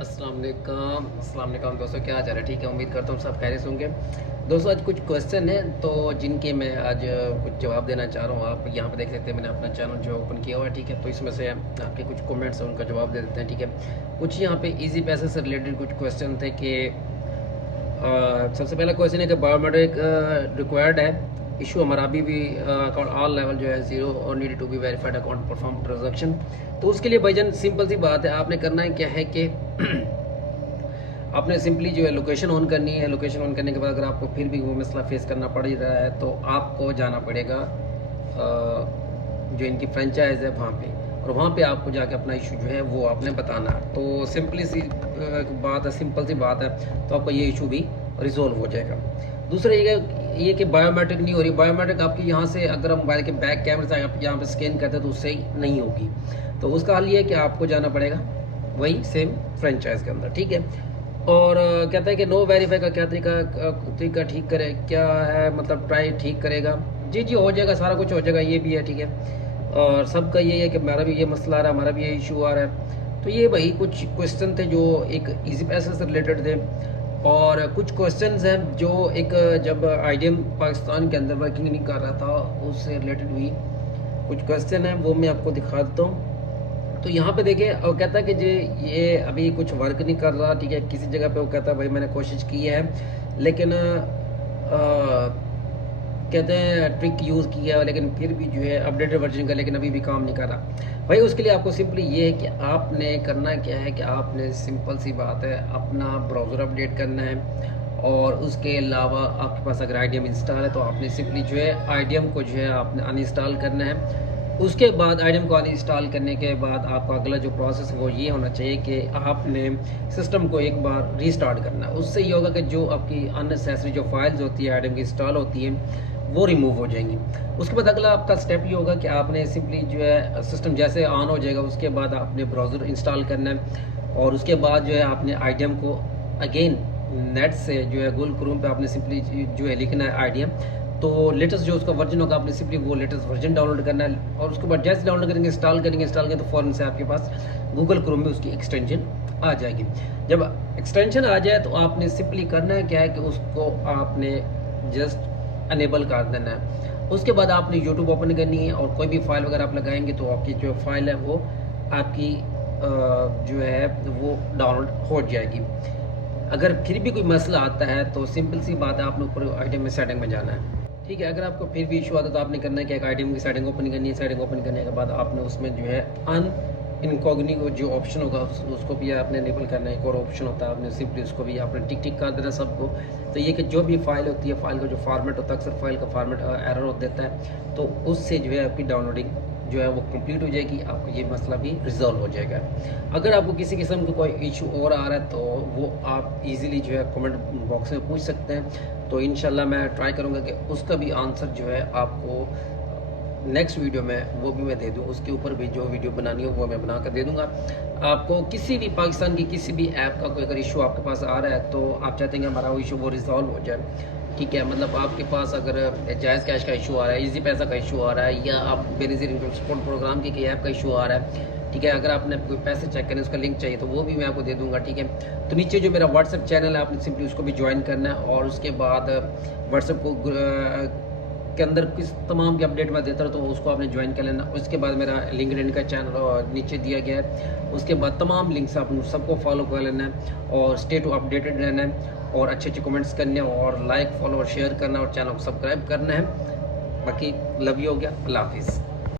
अस्सलाम वालेकुम दोस्तों, क्या हाल है? ठीक है, उम्मीद करता हूँ सब खैरियत होंगे। दोस्तों आज कुछ क्वेश्चन हैं तो जिनके मैं आज कुछ जवाब देना चाह रहा हूँ। आप यहाँ पे देख सकते हैं, मैंने अपना चैनल जो ओपन किया हुआ है, ठीक है। तो इसमें से आपके कुछ कमेंट्स हैं, उनका जवाब दे देते हैं, ठीक है। कुछ यहाँ पे इजी पैसे से रिलेटेड कुछ क्वेश्चन थे कि सबसे पहला क्वेश्चन है कि बायोमेट्रिक रिक्वायर्ड है। इशू हमारा अभी भी अकाउंट ऑल लेवल जो है जीरो और need to be verified account perform transaction. तो उसके लिए भाईजान सिंपल सी बात है, आपने करना है क्या है कि आपने सिंपली जो है लोकेशन ऑन करनी है। लोकेशन ऑन करने के बाद अगर आपको फिर भी वो मसला फेस करना पड़ ही रहा है तो आपको जाना पड़ेगा जो इनकी फ्रेंचाइज है वहाँ पे, और वहाँ पे आपको जाके अपना इशू जो है वो आपने बताना है। तो सिंपली सी बात है, सिंपल सी बात है, तो आपका ये इशू भी रिजोल्व हो जाएगा। दूसरा ये कि बायोमेट्रिक नहीं हो रही। बायोमेट्रिक आपकी यहाँ से अगर हम मोबाइल के बैक कैमरे से आप यहाँ पे स्कैन करते हैं तो उससे ही नहीं होगी। तो उसका हल ये है कि आपको जाना पड़ेगा वही सेम फ्रेंचाइज के अंदर, ठीक है। और कहता है कि नो वेरीफाई का क्या तरीका ठीक करे, क्या है मतलब ट्राई ठीक करेगा। जी हो जाएगा, सारा कुछ हो जाएगा, ये भी है, ठीक है। और सबका ये है कि हमारा भी ये मसला आ रहा है, हमारा भी ये इशू आ रहा है। तो ये भाई कुछ क्वेश्चन थे जो एक इजी पैसे से रिलेटेड थे, और कुछ क्वेश्चंस हैं जो एक जब आईडीएम पाकिस्तान के अंदर वर्किंग नहीं कर रहा था उससे रिलेटेड भी कुछ क्वेश्चन हैं, वो मैं आपको दिखा देता हूँ। तो यहाँ पे देखें, और कहता है कि जी ये अभी कुछ वर्क नहीं कर रहा, ठीक है। किसी जगह पे वो कहता है भाई मैंने कोशिश की है लेकिन कहते हैं ट्रिक यूज़ किया लेकिन फिर भी जो है अपडेटेड वर्जन का, लेकिन अभी भी काम नहीं कर रहा। भाई उसके लिए आपको सिंपली ये है कि आपने करना क्या है कि आपने सिंपल सी बात है अपना ब्राउज़र अपडेट करना है, और उसके अलावा आपके पास अगर आईडीएम इंस्टॉल है तो आपने सिंपली जो है आईडीएम को जो है आपने अनइंस्टॉल करना है। उसके बाद आईडीएम को अनइंस्टॉल करने के बाद आपका अगला जो प्रोसेस है वो ये होना चाहिए कि आपने सिस्टम को एक बार रीस्टार्ट करना है। उससे ये होगा कि जो आपकी अननेसेसरी जो फाइल्स होती है आईडीएम की इंस्टॉल होती है वो रिमूव हो जाएंगी। उसके बाद अगला आपका स्टेप ये होगा कि आपने सिंपली जो है सिस्टम जैसे ऑन हो जाएगा उसके बाद आपने ब्राउज़र इंस्टॉल करना है, और उसके बाद जो है आपने आईडीएम को अगेन नेट से जो है गूगल क्रोम पे आपने सिंपली जो है लिखना है आईडीएम। तो लेटेस्ट जो उसका वर्जन होगा आपने सिंपली वो लेटेस्ट वर्जन डाउनलोड करना है, और उसके बाद जैसे डाउनलोड करेंगे इंस्टॉल करेंगे तो फ़ौरन से आपके पास गूगल क्रोम में उसकी एक्सटेंशन आ जाएगी। जब एक्सटेंशन आ जाए तो आपने सिंपली करना है क्या है कि उसको आपने जस्ट अनेबल कर देना है। उसके बाद आपने यूट्यूब ओपन करनी है, और कोई भी फाइल वगैरह आप लगाएंगे तो आपकी जो फाइल है वो आपकी जो है वो डाउनलोड हो जाएगी। अगर फिर भी कोई मसला आता है तो सिंपल सी बात है, आपने ऊपर आईडीएम में सेटिंग में जाना है, ठीक है। अगर आपको फिर भी इशू आता है तो आपने करना है कि एक आईडीएम की सेटिंग ओपन करनी है। सेटिंग ओपन करने के बाद आपने उसमें जो है इनकॉग्निटो जो ऑप्शन होगा उसको भी आपने इनेबल करना है। एक और ऑप्शन होता है, आपने सिंपली उसको भी आपने टिक कर देना सबको। तो ये कि जो भी फाइल होती है, फाइल का जो फॉर्मेट होता है, अक्सर फाइल का फॉर्मेट एरर हो देता है, तो उससे जो है आपकी डाउनलोडिंग जो है वो कंप्लीट हो जाएगी, आपको ये मसला भी रिजॉल्व हो जाएगा। अगर आपको किसी किस्म का कोई इशू और आ रहा है तो वो आप इजीली जो है कमेंट बॉक्स में पूछ सकते हैं। तो इंशाल्लाह मैं ट्राई करूँगा कि उसका भी आंसर जो है आपको नेक्स्ट वीडियो में वो भी मैं दे दूँ। उसके ऊपर भी जो वीडियो बनानी हो वो मैं बना कर दे दूँगा आपको। किसी भी पाकिस्तान की किसी भी ऐप का कोई अगर इशू आपके पास आ रहा है तो आप चाहते हैं कि हमारा वो इशू वो रिजॉल्व हो जाए, ठीक है। मतलब आपके पास अगर जायज़ कैश का इशू आ रहा है, इजी पैसा का इशू आ रहा है, या आप बेनज़ीर इनकम सपोर्ट प्रोग्राम की ऐप का इशू आ रहा है, ठीक है। अगर आपने कोई पैसे चेक करने उसका लिंक चाहिए तो वो भी मैं आपको दे दूंगा, ठीक है। तो नीचे जो मेरा व्हाट्सएप चैनल है आपने सिंपली उसको भी ज्वाइन करना है, और उसके बाद व्हाट्सएप को के अंदर किस तमाम की अपडेट मैं देता हूँ तो उसको आपने ज्वाइन कर लेना। उसके बाद मेरा लिंक्डइन का चैनल नीचे दिया गया है, उसके बाद तमाम लिंक्स आप सबको फॉलो कर लेना है, और स्टे टू अपडेटेड रहना है, और अच्छे अच्छे कमेंट्स करने, और लाइक फॉलो और शेयर करना, और चैनल को सब्सक्राइब करना है। बाकी लव यू हो गया, अल्लाह हाफिज़।